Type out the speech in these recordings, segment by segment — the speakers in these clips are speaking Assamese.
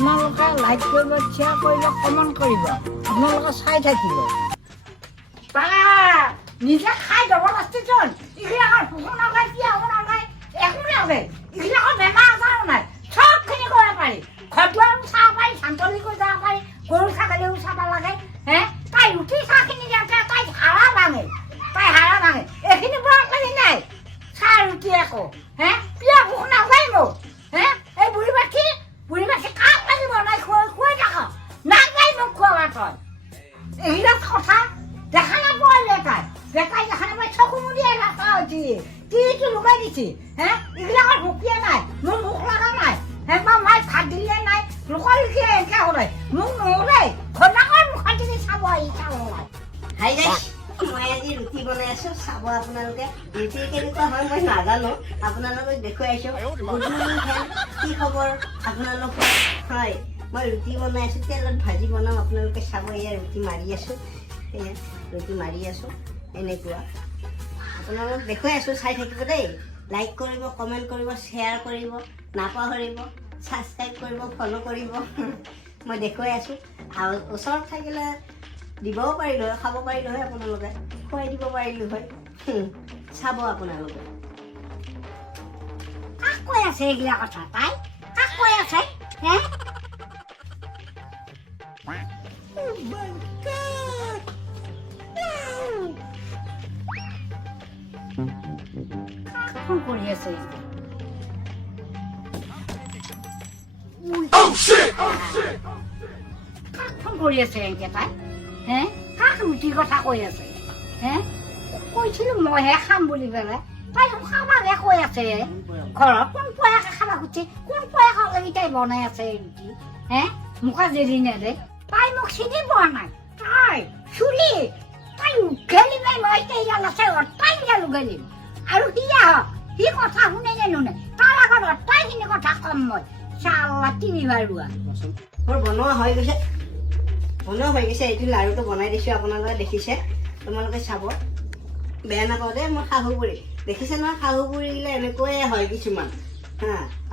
আপোনালোকে লাইক কৰিব, শ্বেয়াৰ কৰিব, কমেণ্ট কৰিব, আপোনালোকে চাই থাকিব। নিজে খাই জবৰদস্তি চোন এইবিলাকৰ ভোক নালাগে, পিয়াহো নালাগে, একো নালাগে, এইবিলাকৰ বেমাৰ আজাৰো নাই, চবখিনি কৰিব পাৰি। ঘৰটোৱাৰো চাব পাৰি, চান্তলিকো যাব পাৰি, গৰু ছাগলীও চাব লাগে। তাই ৰুটি চাহখিনি দিওঁতে তাই হাৰা ভাঙে, এইখিনি বৰ কালি নাই চাহ ৰুটি আকৌ। পিয়া ভোক নাযায় মোক। এই বুঢ়ী মাছি কাক লাগি বনাই খুৱাই থাকক, নাযায় মোক খোৱা তই। এইবিলাক কথা দেখা নাপালে তাই দেখা নাপাই চকু মুদিয়াই ৰাখা হৈছে, কিটো লগাই দিছে। এইবিলাকৰ ভোকিয়া নাই, মোৰ ভোক লগা নাই। মাই ভাত দিলে নাই, লোকৰ লিখিয়ে এনেকে হ'লে মোক নহ'লে ঘনাকৰ মুখত যদি চাব আহিছা ওলাই। হাই গাইছ, মই আজি ৰুটি বনাই আছো, চাব আপোনালোকে। ৰুটি কেনেকুৱা হয় মই নাজানো, আপোনালোকক দেখুৱাই আছো। গুড মৰ্ণিং ফ্ৰেণ্ড, কি খবৰ আপোনালোকৰ? হয়, মই ৰুটি বনাই আছো, তেলত ভাজি বনাম, আপোনালোকে চাব। এয়া ৰুটি মাৰি আছো, এয়া ৰুটি মাৰি আছো, এনেকুৱা আপোনালোকক দেখুৱাই আছো, চাই থাকিব দেই। লাইক কৰিব, কমেণ্ট কৰিব, শ্বেয়াৰ কৰিব, নাপাহৰিব, ছাবস্ক্ৰাইব কৰিব, ফ'ল' কৰিব। মই দেখুৱাই আছো, আৰু ওচৰত থাকিলে দিবও পাৰিলোঁ হয়, খাব পাৰিলোঁ হয়, আপোনালোকে খুৱাই দিব পাৰিলোঁ হয়। চাব আপোনালোকে। কাক কৈ আছে এইগিলা কথা তাই? কাক কৈ আছে? ফোন কৰি আছে। ফোন কৰি আছে এনেকে তাই? কাক ৰুটিৰ কথা কৈ আছে? কৈছিলো মইহে খাম বুলি পেলাই, তাই খাবাহে কৈ আছে। ঘৰত কোন পয়াকে খাবা খুজিছে, কোন পয়াকে লাগি তাই বনাই আছে ৰুটি? মুখা জেৰি নেদে, তাই মোক চিনি পোৱা নাই। তাই চুলি তাই উঘালি নাই, মই তাইগাল আছে তাই গাল উঘালিম। আৰু সি আহক, সি কথা শুনে নে নুনে, তাৰ আগত তাইখিনি কথা কম মই। চালা তিনিবাৰ ৰোৱা মোৰ বনোৱা হৈ গৈছে, এইটো লাৰুটো বনাই দিছো, আপোনালোকে দেখিছে, তোমালোকে চাব। বেয়া নাপাওঁ দেই, মই শাহু বুঢ়ী দেখিছে নহয়, শাহু বুঢ়ীগিলা এনেকৈয়ে হয় কিছুমান।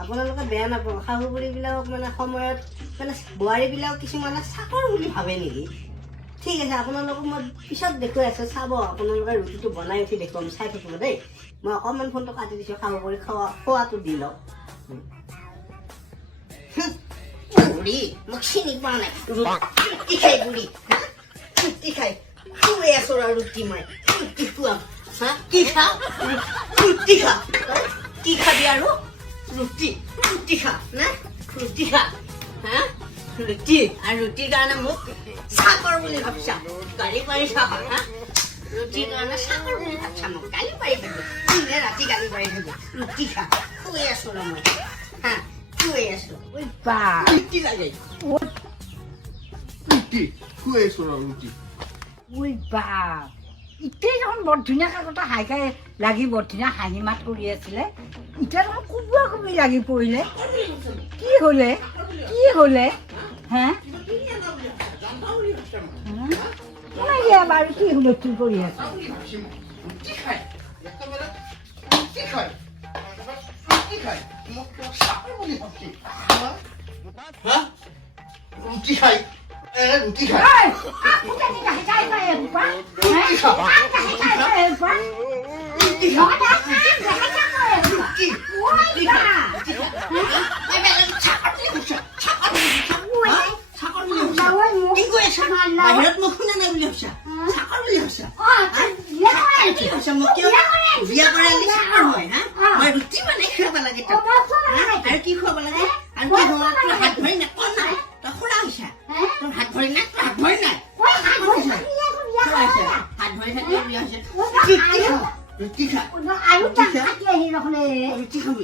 আপোনালোকে বেয়া নাপাওঁ, শাহু বুঢ়ীবিলাকক মানে সময়ত মানে বোৱাৰীবিলাক কিছুমানে চাকৰ বুলি ভাবে নেকি? ঠিক আছে, আপোনালোকক মই পিছত দেখুৱাই আছো, চাব। আপোনালোকে ৰুটিটো বনাই উঠি দেখুৱাম, চাই থাকিব দেই। মই অকণমান ফোনটো কাটি দিছো, শাহু বুঢ়ী খোৱাটো দি লওক। বুঢ়ী মোক চিনি পোৱা নাই, ৰুটি খাই বুঢ়ী, ৰুটি খাই খুৱাই আছো আৰু ৰুটি মই ৰুটি খুৱাম। কি খাওঁ? ৰুটি খা। কি খাবি আৰু? ৰুটি খা না, ৰুটি খা। ৰুটি আৰু ৰুটিৰ কাৰণে মোক চাকৰ বুলি ভাবছা, গালি পাৰিছা? ৰুটিৰ কাৰণে চাকৰ বুলি ভাবছা, মোক গালি পাৰি থাকো, ৰাতি গালি পাৰি থাকো। ৰুটি খা, খুৱাই আছো ৰ মই, খুৱাই আছো। ৰুটি লাগে, ৰুটি খুৱাই আছো ৰ ৰুটি। ইতিয়াই দেখোন বৰ ধুনীয়াকৈ কথা হাই খাই লাগি বৰ ধুনীয়া হাঁহি মাত কৰি আছিলে, এতিয়া দেখোন কুবুৱা কুবি লাগি পৰিলে। কি হ'লে? বাৰু কি হুলস্থুল কৰি আছে? ৰুটি খাই বাহিৰত মোক শুনা নাই বুলি ভাবছা, চাকৰ বুলি ভাবছা? মোক কিয় বিয়া কৰি আনি চাকৰ হয়? মই ৰুটি বনাই খুৱাব লাগে, আৰু কি খুৱাব লাগে? আৰু কি খোৱা? হাত ভৰি নাই, কোন নাই? তই খুৰা হৈছা, তোৰ হাত ভৰি নাই, হাত ভৰি নাই, হাত ভৰি থাকিলে বিয়া হৈছে। ৰুটি খা, ৰুটি খাবি, ৰুটি খাবি,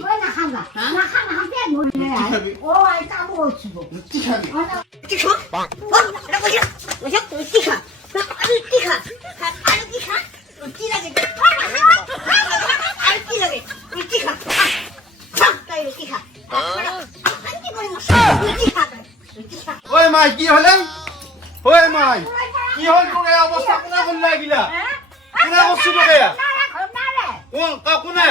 ঐ মাই কি হলে? ঐ মাই কি হল? তোৰ এই অৱস্থা কোনে কোনে লাগিলা? কোনে বস্তু তোকে? কোনে?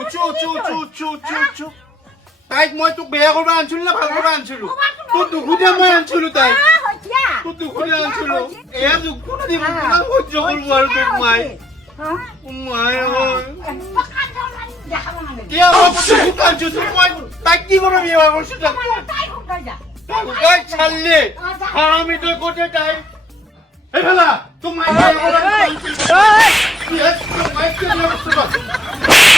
উঠু উঠু উঠু উঠু উঠু উঠু তাইক মই তোক বেয়া কৰিব আনিছিলো না ভাল কৰিব আনিছিলো তোৰ দুখুতে মই আনিছিলো তাইক তোৰ দুখুতে আনিছিলো এয়া দুখটো দিব কিমান সহ্য কৰিব আৰু তোক মাই মাই কিয় মই দুখ আনিছো তোক মই তাইক কি কৰিব বিয়া কৰিছো তাক তাই চাললি হাৰামি তই গোটেই তাই এইফালা তোক মাই তোক মাই কি বস্তু